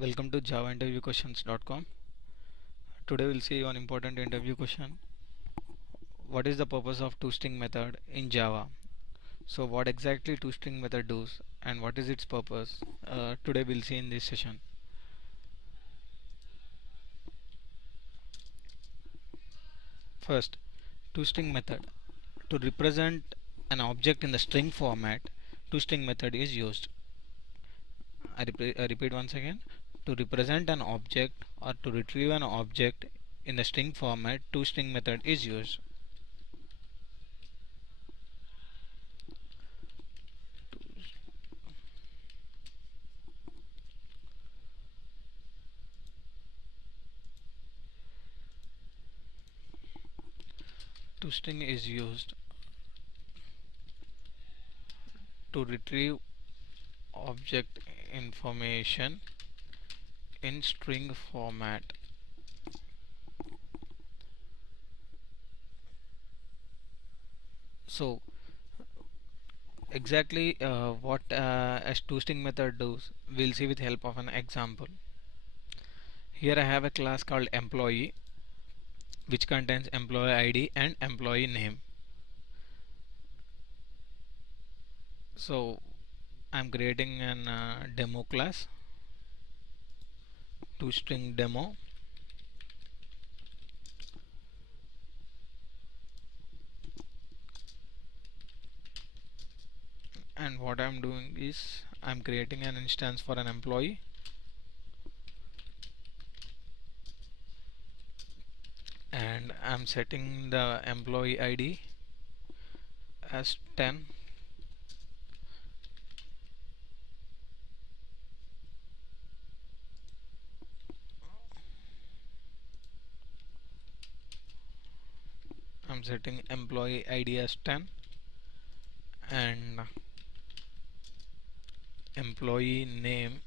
Welcome to javainterviewquestions.com. Today we'll see one important interview question. What is the purpose of toString method in Java? So what exactly toString method does and what is its purpose? Today we'll see in this session. First, toString method. To represent an object in the string format, toString method is used. I repeat once again. To represent an object or to retrieve an object in the string format, toString method is used. ToString is used to retrieve object information in string format. So exactly what a toString method does, we'll see with help of an example. Here I have a class called employee which contains employee ID and employee name. So I'm creating an demo class, toString demo, and what I'm doing is I'm creating an instance for an employee and I'm setting the employee ID as 10 I'm setting employee ID as 10 and employee name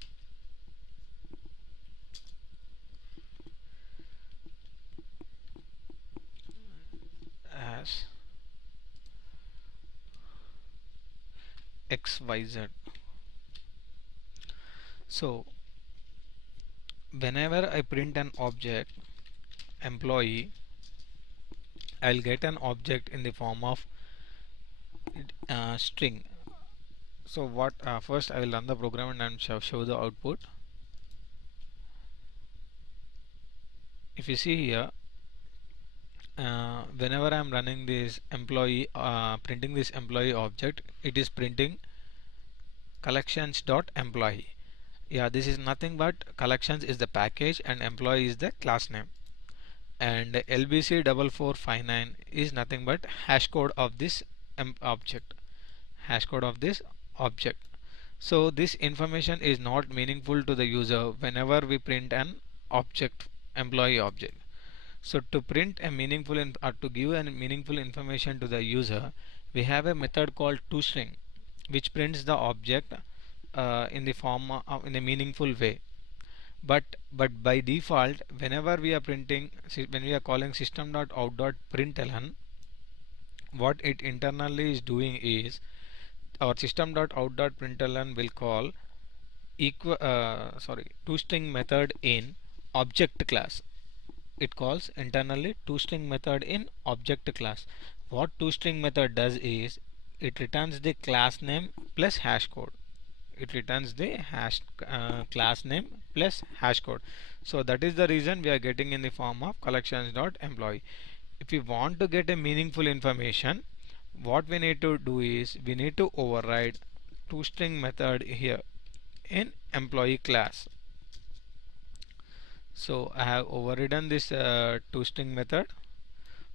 as XYZ. So whenever I print an object employee, I'll get an object in the form of string. So what first I will run the program and show the output. If you see here, whenever I'm running this employee printing this employee object, it is printing collections.employee. Yeah, this is nothing but collections is the package and employee is the class name, and LBC4459 is nothing but hash code of this object, hash code of this object. So this information is not meaningful to the user whenever we print an object, employee object. So to print a meaningful or to give a meaningful information to the user, we have a method called toString which prints the object in the form in a meaningful way. But by default, whenever we are printing, when we are calling system.out.println, what it internally is doing is our system.out.println will call toString method in object class. It calls internally toString method in object class. What toString method does is it returns the class name plus hash code. It returns the class name plus hash code. So that is the reason we are getting in the form of collections.employee. If we want to get a meaningful information, what we need to do is we need to override toString method here in employee class. So I have overridden this toString method.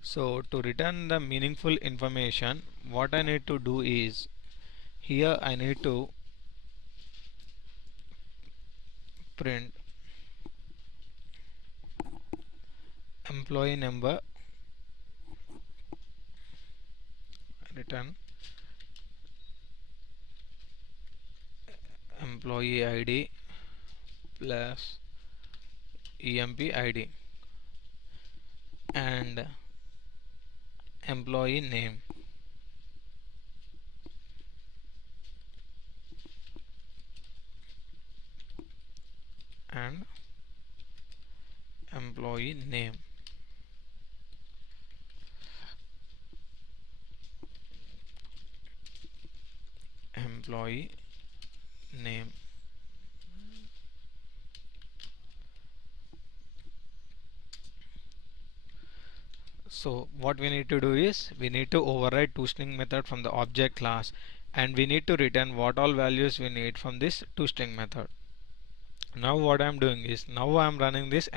So to return the meaningful information, what I need to do is here I need to print employee number, return employee ID plus emp ID and employee name. and employee name. Employee name. So what we need to do is we need to override toString method from the object class, and we need to return what all values we need from this toString method. Now what I'm doing is, now I'm running this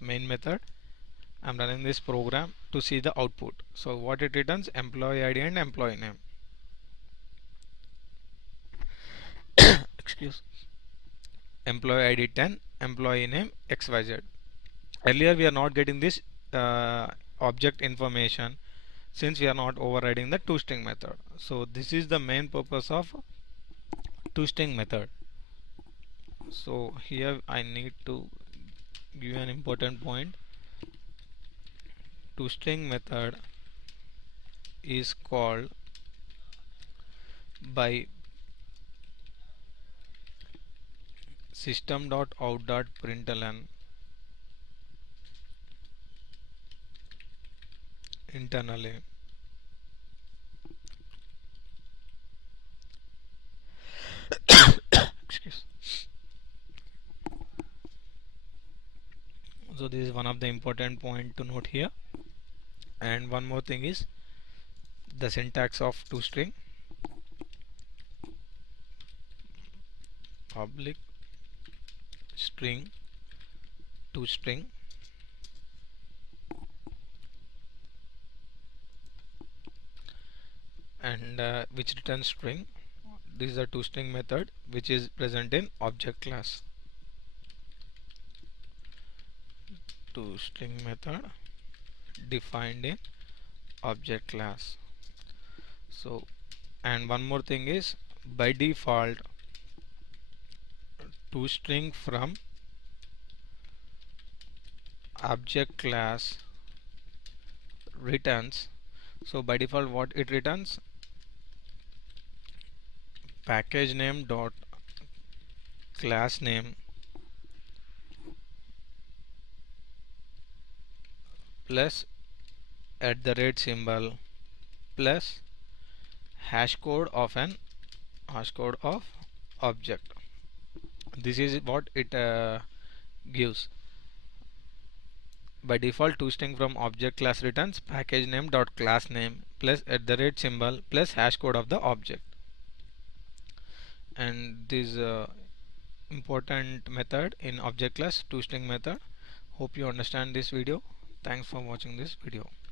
main method. I'm running this program to see the output. So what it returns, employee ID and employee name. Excuse. Employee ID 10, employee name XYZ. Earlier we are not getting this object information since we are not overriding the toString method. So this is the main purpose of toString method. So here I need to give an important point. ToString method is called by system.out.println internally. Excuse. So this is one of the important point to note here. And one more thing is the syntax of toString. Public string toString and which returns string. This is a toString method which is present in object class. ToString method defined in object class. So, and one more thing is, by default toString from object class returns. So by default what it returns, package name dot class name plus @ symbol plus hash code of object. This is what it gives. By default toString from object class returns package name dot class name plus @ symbol plus hash code of the object. And this important method in object class toString method. Hope you understand this video. Thanks for watching this video.